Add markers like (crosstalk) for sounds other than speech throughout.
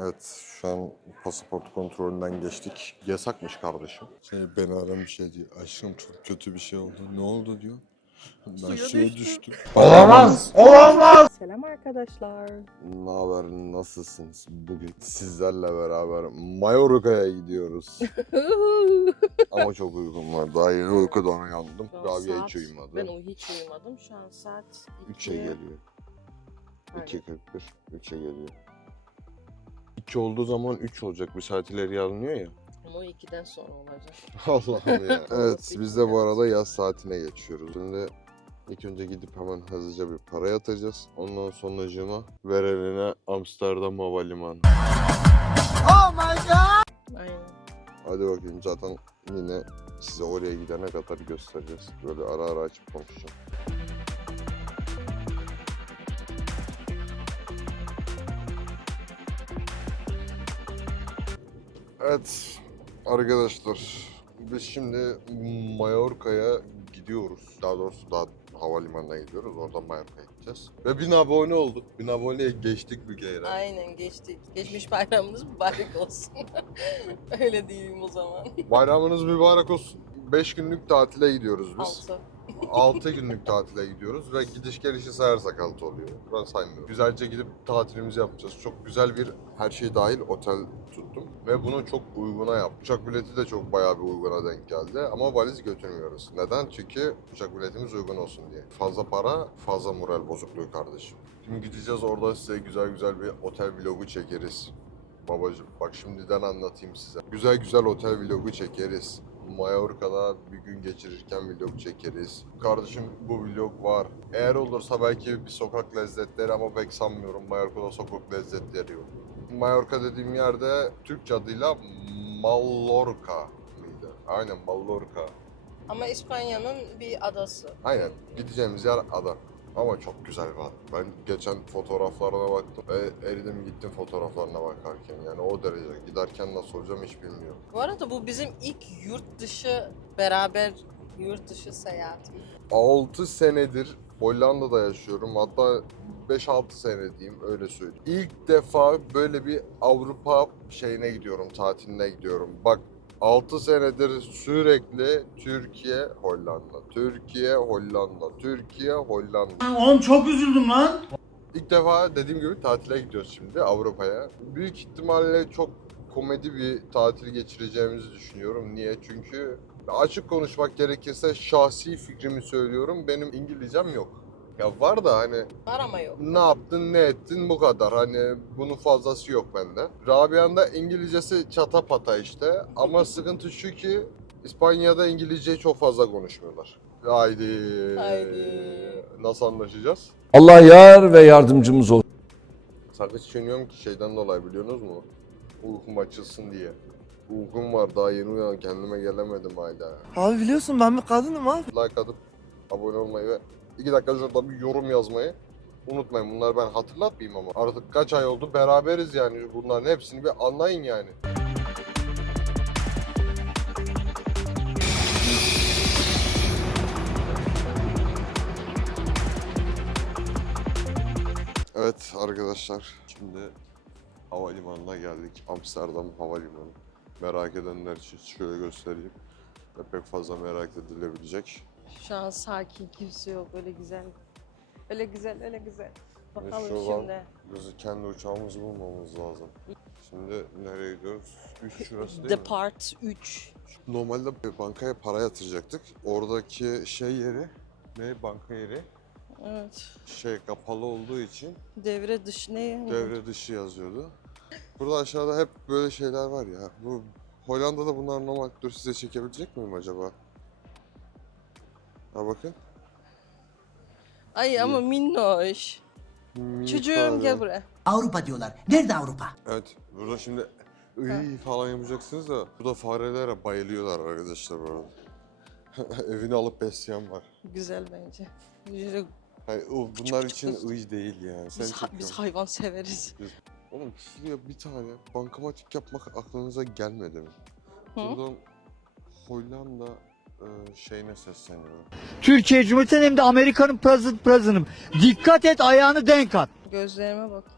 Evet şu an pasaport kontrolünden geçtik. Yasakmış kardeşim. Şey beni aramış şey diyor. Aşkım çok kötü bir şey oldu. Ne oldu diyor. Ben Suya suya düştüm. düştüm. Selam arkadaşlar. Ne haber nasılsınız? Bugün sizlerle beraber Mallorca'ya gidiyoruz. (laughs) Ama çok uykum var. Daha yeni uykudan uyandım. Şu an Rabia saat- hiç uyumadı. Ben uy- hiç uyumadım. Şu an saat 3'e geliyor. Aynen. 2.41. 3'e geliyor. 2 olduğu zaman 3 olacak. Bir saat ileri alınıyor ya. Ama o 2'den sonra olacak. (laughs) Allah'ım ya. (laughs) evet biz de bu arada yaz saatine geçiyoruz. Şimdi ilk önce gidip hemen hızlıca bir para yatacağız. Ondan sonracığıma vereline Amsterdam Havalimanı. Aynen. Hadi bakayım zaten yine size oraya gidene kadar göstereceğiz. Böyle ara ara açıp konuşacağım. Evet arkadaşlar biz şimdi Mallorca'ya gidiyoruz. Daha doğrusu daha havalimanına gidiyoruz. Oradan Mallorca'ya gideceğiz. Ve bin abone olduk. Bin aboneye geçtik bir kere. Aynen geçtik. Geçmiş bayramınız mübarek olsun. (laughs) Öyle diyeyim o zaman. Bayramınız mübarek olsun. 5 günlük tatile gidiyoruz biz. Altı. 6 günlük tatile gidiyoruz ve gidiş gelişi sayarsak 6 oluyor. Ben saymıyorum. Güzelce gidip tatilimizi yapacağız. Çok güzel bir her şey dahil otel tuttum ve bunu çok uyguna yaptım. Uçak bileti de çok bayağı bir uyguna denk geldi ama valiz götürmüyoruz. Neden? Çünkü uçak biletimiz uygun olsun diye. Fazla para, fazla moral bozukluğu kardeşim. Şimdi gideceğiz orada size güzel güzel bir otel vlogu çekeriz. Babacım bak şimdiden anlatayım size. Güzel güzel otel vlogu çekeriz. Mallorca'da bir gün geçirirken vlog çekeriz. Kardeşim bu vlog var. Eğer olursa belki bir sokak lezzetleri ama pek sanmıyorum. Mallorca'da sokak lezzetleri yok. Mallorca dediğim yerde Türkçe adıyla Mallorca mıydı? Aynen Mallorca. Ama İspanya'nın bir adası. Aynen gideceğimiz yer ada. Ama çok güzel ada. Ben geçen fotoğraflarına baktım ve eridim gittim fotoğraflarına bakarken. Yani o derece. Giderken nasıl olacağım hiç bilmiyorum. Bu arada bu bizim ilk yurt dışı beraber yurt dışı seyahati. 6 senedir Hollanda'da yaşıyorum. Hatta 5-6 sene diyeyim öyle söyleyeyim. İlk defa böyle bir Avrupa şeyine gidiyorum, tatiline gidiyorum. Bak 6 senedir sürekli Türkiye, Hollanda, Türkiye, Hollanda, Türkiye, Hollanda. Oğlum çok üzüldüm lan. İlk defa dediğim gibi tatile gidiyoruz şimdi Avrupa'ya. Büyük ihtimalle çok komedi bir tatil geçireceğimizi düşünüyorum. Niye? Çünkü açık konuşmak gerekirse şahsi fikrimi söylüyorum. Benim İngilizcem yok. Ya var da hani Var ama yok. ne yaptın ne ettin bu kadar. Hani bunun fazlası yok bende. Rabia'nın da İngilizcesi çata pata işte. Ama (laughs) sıkıntı şu ki İspanya'da İngilizceyi çok fazla konuşmuyorlar. Haydi. Haydi. Nasıl anlaşacağız? Allah yar ve yardımcımız olsun. Sakız çiğniyorum ki şeyden dolayı biliyorsunuz mu? Uykum açılsın diye. Uykum var daha yeni uyan kendime gelemedim hala. Abi biliyorsun ben bir kadınım abi. Like atıp abone olmayı ve 2 dakika şurada bir yorum yazmayı unutmayın. Bunları ben hatırlatmayayım ama. Artık kaç ay oldu beraberiz yani bunların hepsini bir anlayın yani. Evet arkadaşlar şimdi havalimanına geldik. Amsterdam Havalimanı. Merak edenler için şöyle göstereyim. Pek fazla merak edilebilecek. Şu an sakin kimse yok. Öyle güzel. Öyle güzel, öyle güzel. Bakalım şuradan şimdi. Bizi kendi uçağımızı bulmamız lazım. Şimdi nereye gidiyoruz? Üç şurası değil mi? Depart 3. Normalde bankaya para yatıracaktık. Oradaki şey yeri, ne banka yeri? Evet. Şey kapalı olduğu için Devre dışı ne? devre dışı yazıyordu. Burada aşağıda hep böyle şeyler var ya. Bu Hollanda'da bunlar normal. Dur size çekebilecek miyim acaba? Ha bakın. Ay ama minnoş. Çocuğum gel buraya. Avrupa diyorlar. Nerede Avrupa? Evet, burada şimdi iyi falan yapacaksınız da burada farelere bayılıyorlar arkadaşlar bu arada. (laughs) Evini alıp besleyen var. Güzel bence. Yürü, Hani o bunlar için iyi değil yani. Sen Biz, ha- biz çekiyorsun. hayvan severiz. Oğlum şuraya bir tane bankamatik yapmak aklınıza gelmedi mi? Hı? Buradan Hollanda şeyine sesleniyorum. Türkiye Cumhuriyeti'nin hem de Amerika'nın president president'ım. Dikkat et ayağını denk at. Gözlerime bakın.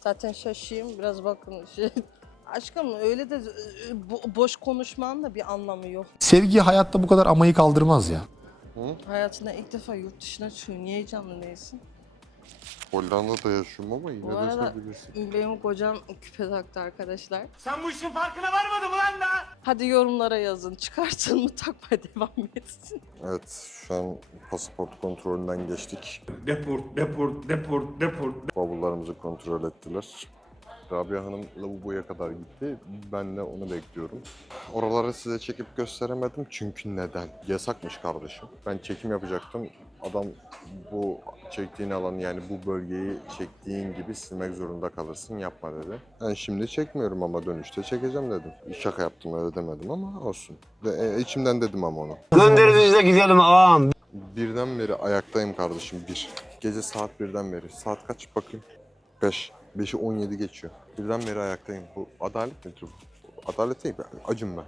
Zaten şaşayım biraz bakın. Şey. (laughs) Aşkım öyle de e, bo- boş konuşmanın da bir anlamı yok. Sevgi hayatta bu kadar amayı kaldırmaz ya. Hayatında ilk defa yurt dışına çıkıyor. Niye heyecanlı değilsin? Hollanda'da yaşıyorum ama yine Bu de arada sen bilirsin. benim kocam küpe taktı arkadaşlar. Sen bu işin farkına varmadın mı lan daha? Hadi yorumlara yazın. Çıkartın mı takmaya devam etsin. Evet şu an pasaport kontrolünden geçtik. Deport, deport, deport, deport. Bavullarımızı kontrol ettiler. Rabia Hanım lavaboya kadar gitti. Ben de onu bekliyorum. Oraları size çekip gösteremedim çünkü neden? Yasakmış kardeşim. Ben çekim yapacaktım. Adam bu çektiğin alanı yani bu bölgeyi çektiğin gibi silmek zorunda kalırsın yapma dedi. Ben şimdi çekmiyorum ama dönüşte çekeceğim dedim. Şaka yaptım öyle demedim ama olsun. Ve e, içimden dedim ama onu. Gönderinize gidelim ağam. Birden beri ayaktayım kardeşim bir. Gece saat birden beri. Saat kaç bakayım? 5. 5'i 17 geçiyor. Birden beri ayaktayım. Bu adalet midir bu? Adalet değil. ben- Acım ben.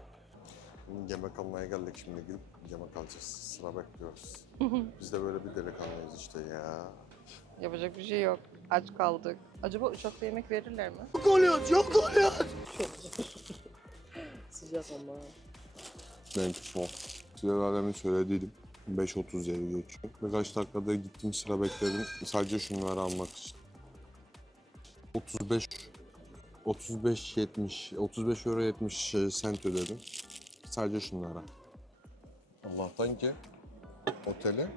Yemek almaya geldik şimdi gidip yemek alacağız. Sıra bekliyoruz. (laughs) Biz de böyle bir delikanlıyız işte ya. Yapacak bir şey yok. Aç kaldık. Acaba uçakta yemek verirler mi? Yok oluyoruz, yok oluyoruz. (laughs) Sıcak ama. Benimki son. Size daha demin söylediydim. 5.37 geçiyor. Birkaç dakikada gittim sıra bekledim. Sadece şunları almak için. 35 35 70 35 euro 70 sent ödedim. Sadece şunlara. Allah'tan ki otele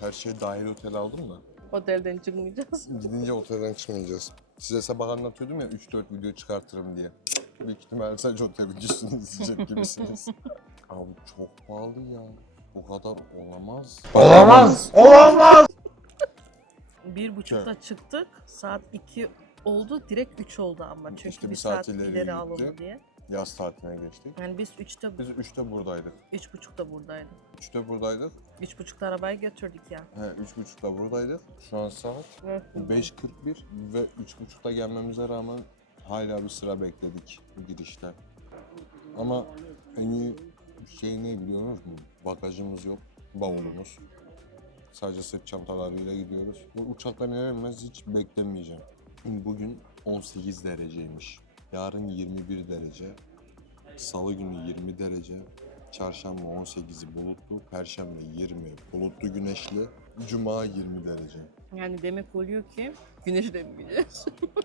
her şey dahil otel aldım da. Otelden çıkmayacağız. (laughs) Gidince otelden çıkmayacağız. Size sabah anlatıyordum ya 3-4 video çıkartırım diye. Büyük ihtimalle sadece otel videosunu (laughs) izleyecek gibisiniz. Abi çok pahalı ya. Bu kadar olamaz. Olamaz. Bir buçukta çıktık. Saat iki oldu. Direkt üç oldu ama. Çünkü İşte bir bir saat, saat ileri ileri alındı diye. Yaz tatiline geçtik. Yani biz üçte, Biz 3'te buradaydık. üç buçukta buradaydık. 3'te buradaydık. Üç buçukta arabayı götürdük ya. He 3.30'da buradaydık. Şu an saat 5.41 ve 3.30'da gelmemize rağmen hala bir sıra bekledik girişte. Ama en iyi şey ne biliyor musunuz? Bagajımız yok, bavulumuz. Sadece sırt çantalarıyla gidiyoruz. Bu uçaktan iner inmez hiç beklemeyeceğim. Bugün 18 dereceymiş. Yarın 21 derece. Salı günü 20 derece. Çarşamba 18'i bulutlu, Perşembe 20 bulutlu güneşli, Cuma 20 derece. Yani demek oluyor ki güneşe mi gideceğiz?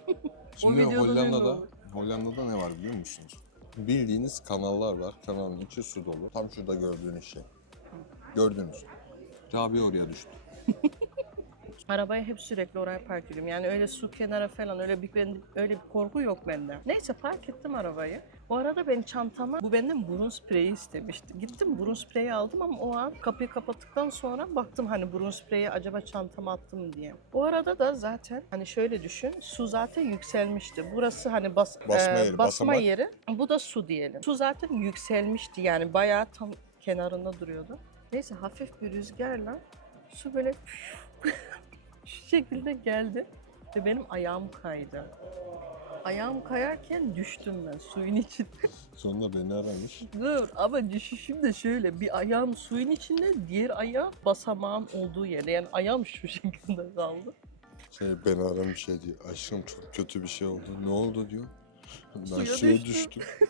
(laughs) Şimdi Hollanda'da. Hollanda'da ne var biliyor musunuz? Bildiğiniz kanallar var. Kanalın içi su dolu. Tam şurada gördüğünüz şey. Gördünüz. Rabia oraya düştü. (laughs) Arabayı hep sürekli oraya park ediyorum. Yani öyle su kenara falan öyle bir ben- öyle bir korku yok bende. Neyse park ettim arabayı. Bu arada ben çantama bu benden burun spreyi istemişti. Gittim burun spreyi aldım ama o an kapıyı kapattıktan sonra baktım hani burun spreyi acaba çantama attım diye. Bu arada da zaten hani şöyle düşün. Su zaten yükselmişti. Burası hani bas, Basma e, yeri, basma basamak. yeri. Bu da su diyelim. Su zaten yükselmişti yani bayağı tam kenarında duruyordu. Neyse hafif bir rüzgarla su böyle (laughs) şu şekilde geldi ve benim ayağım kaydı. Ayağım kayarken düştüm ben suyun içinde. (laughs) Sonunda beni aramış. Dur ama düşüşüm de şöyle bir ayağım suyun içinde diğer ayağım basamağın olduğu yerde yani ayağım şu şekilde kaldı. Şey beni aramış şey diyor. Aşkım çok kötü bir şey oldu. Ne oldu diyor. Ben Suya suya düştüm. düştüm. (laughs)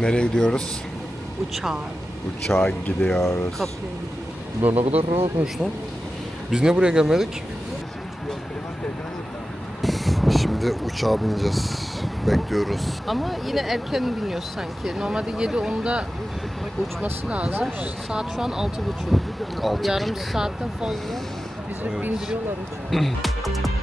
Nereye gidiyoruz? Uçağa. Uçağa gidiyoruz. Kapıya Ulan ne kadar rahatmış lan. Biz niye buraya gelmedik? Şimdi uçağa bineceğiz. Bekliyoruz. Ama yine erken biniyor sanki. Normalde 7.10'da uçması lazım. Saat şu an 6.30. Altı Yarım saatten fazla bizi bindiriyorlar uçağa. (clears throat)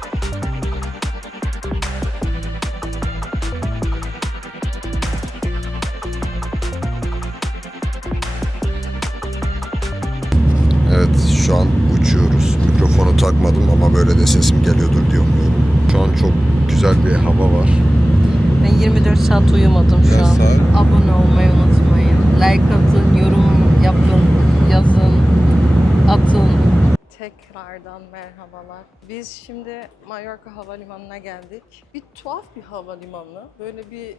Takmadım ama böyle de sesim geliyordur diye umuyorum. Şu an çok güzel bir hava var. Ben 24 saat uyumadım şu Kaç an. saat? Abone olmayı unutmayın. Like atın, yorum yapın, yazın, atın. Tekrardan merhabalar. Biz şimdi Mallorca Havalimanı'na geldik. Bir tuhaf bir havalimanı. Böyle bir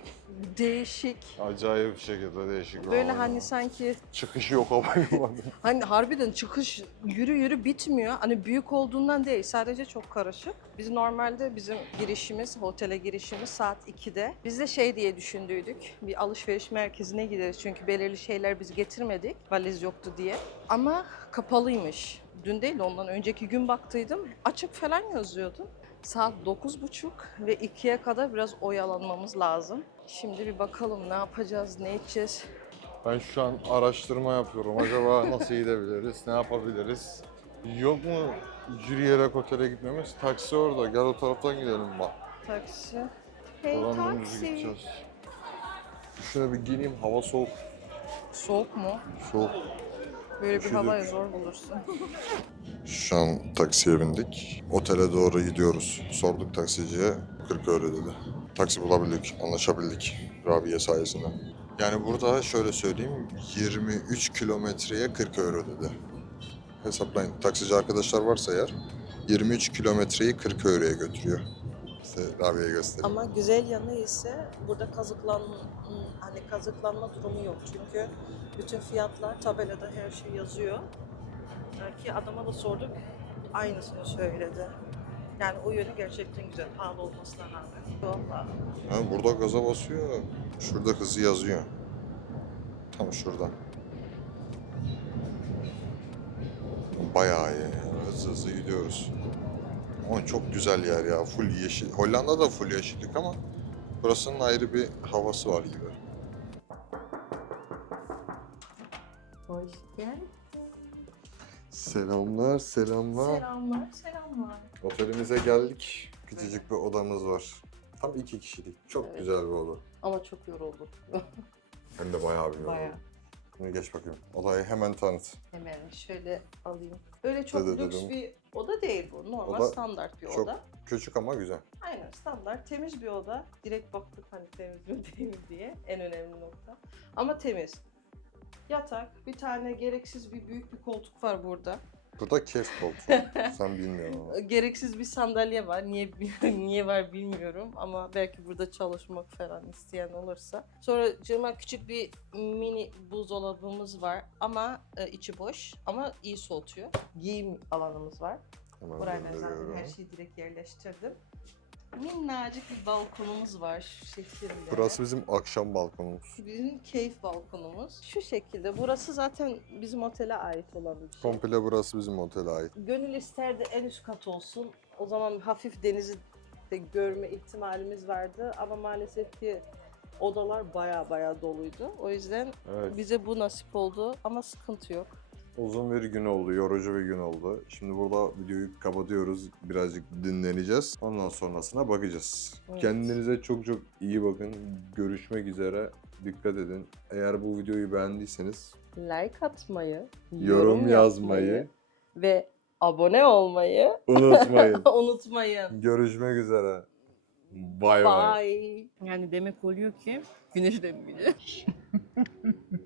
değişik. Acayip bir şekilde değişik. bir Böyle hani sanki Çıkış yok havalimanı. (laughs) hani harbiden çıkış yürü yürü bitmiyor. Hani büyük olduğundan değil sadece çok karışık. Biz normalde bizim girişimiz, otele girişimiz saat 2'de. Biz de şey diye düşündüydük. Bir alışveriş merkezine gideriz çünkü belirli şeyler biz getirmedik. Valiz yoktu diye. Ama kapalıymış. Dün değil de ondan önceki gün baktıydım. Açık falan yazıyordu. Saat 9.30 ve 2'ye kadar biraz oyalanmamız lazım. Şimdi bir bakalım ne yapacağız, ne edeceğiz. Ben şu an araştırma yapıyorum. Acaba nasıl gidebiliriz, ne yapabiliriz? Yok mu yürüyerek otele gitmemiz? Taksi orada. Gel o taraftan gidelim bak. Taksi. Hey Oradan taksi. gideceğiz. Şuna bir giyineyim. Hava soğuk. Soğuk mu? Soğuk. Böyle bir havayı zor bulursun. (laughs) Şu an taksiye bindik. Otele doğru gidiyoruz. Sorduk taksiciye. 40 euro dedi. Taksi bulabildik, anlaşabildik Rabia sayesinde. Yani burada şöyle söyleyeyim, 23 kilometreye 40 euro dedi. Hesaplayın. Taksici arkadaşlar varsa eğer 23 kilometreyi 40 euroya götürüyor. İşte Rabia'ya göstereyim. Ama güzel yanı ise burada kazıklan hani kazıklanma durumu yok çünkü bütün fiyatlar tabelada her şey yazıyor. Ki adama da sorduk aynısını söyledi. Yani o yönü gerçekten güzel, pahalı olmasına rağmen. Ha, burada gaza basıyor. Şurada hızı yazıyor. Tam şurada. Bayağı iyi. Hızlı hızlı gidiyoruz. Ama çok güzel yer ya. Full yeşil. Hollanda da full yeşillik ama burasının ayrı bir havası var gibi. Hoş geldin. Selamlar, selamlar. Selamlar, selamlar. Otelimize geldik. Küçücük bir odamız var. Tam iki kişilik. Çok Evet. güzel bir oda. Ama çok yorulduk. (laughs) Hem de bayağı bir Bayağı. Şimdi geç bakayım. Odayı hemen tanıt. Hemen şöyle alayım. Öyle çok Dı dı dı lüks dım. bir oda değil bu. Normal Oda standart bir çok- oda. Küçük ama güzel. Aynen standart temiz bir oda. Direkt baktık hani temiz mi (laughs) değil mi diye. En önemli nokta. Ama temiz. Yatak, bir tane gereksiz bir büyük bir koltuk var burada. Burada kef koltuğu. Sen bilmiyorsun ama. (laughs) Gereksiz bir sandalye var. Niye (laughs) niye var bilmiyorum ama belki burada çalışmak falan isteyen olursa. Sonra cama küçük bir mini buzdolabımız var ama e, içi boş ama iyi soğutuyor. Giyim alanımız var. Hemen Buraya ben zaten gönderiyorum. her şeyi direkt yerleştirdim. Minnacık bir balkonumuz var şu şekilde. Burası bizim akşam balkonumuz. Bizim keyif balkonumuz. Şu şekilde. Burası zaten bizim otele ait olan bir şey. Komple burası bizim otele ait. Gönül isterdi en üst kat olsun. O zaman hafif denizi de görme ihtimalimiz vardı. Ama maalesef ki odalar baya baya doluydu. O yüzden Evet. bize bu nasip oldu ama sıkıntı yok. Uzun bir gün oldu, yorucu bir gün oldu. Şimdi burada videoyu kapatıyoruz. Birazcık dinleneceğiz. Ondan sonrasına bakacağız. Evet. Kendinize çok çok iyi bakın. Görüşmek üzere. Dikkat edin. Eğer bu videoyu beğendiyseniz Like atmayı, yorum yazmayı ve abone olmayı (laughs) unutmayın. unutmayın. Görüşmek üzere. Bay bay. Yani demek oluyor ki güneş de mi (laughs)